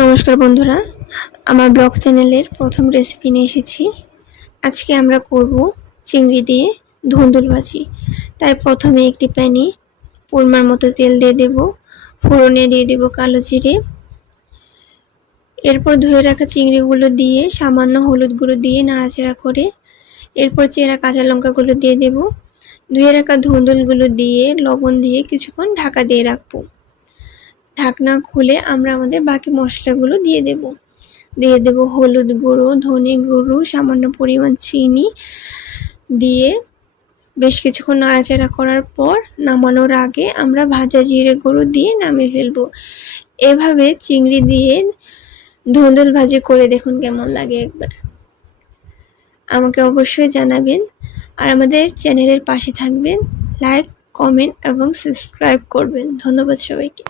নমস্কার বন্ধুরা, আমার ব্লগ চ্যানেলের প্রথম রেসিপি নিয়ে এসেছি। আজকে আমরা করব চিংড়ি দিয়ে ধুন্দুল ভাজি। তাই প্রথমে একটি প্যানে পরিমাণ মতো তেল দিয়ে দেব, ফোড়নে দিয়ে দেব কালো জিরে। এরপর ধুয়ে রাখা চিংড়িগুলো দিয়ে সামান্য হলুদ গুঁড়ো দিয়ে নাড়াচাড়া করে এরপর চেরা কাঁচা লঙ্কাগুলো দিয়ে দেব। ধুয়ে রাখা ধুন্দুলগুলো দিয়ে লবণ দিয়ে কিছুক্ষণ ঢাকা দিয়ে রাখবো। ঢাকনা খুলে আমরা আমাদের বাকি মশলাগুলো দিয়ে দেব হলুদ গুঁড়ো, ধনে গুঁড়ো, সামান্য পরিমাণ চিনি দিয়ে বেশ কিছুক্ষণ নাড়াচাড়া করার পর নামানোর আগে আমরা ভাজা জিরে গুঁড়ো দিয়ে নামিয়ে ফেলবো। এভাবে চিংড়ি দিয়ে ধুন্দুল ভাজি করে দেখুন কেমন লাগে, একবার আমাকে অবশ্যই জানাবেন। আর আমাদের চ্যানেলের পাশে থাকবেন, লাইক, কমেন্ট এবং সাবস্ক্রাইব করবেন। ধন্যবাদ সবাইকে।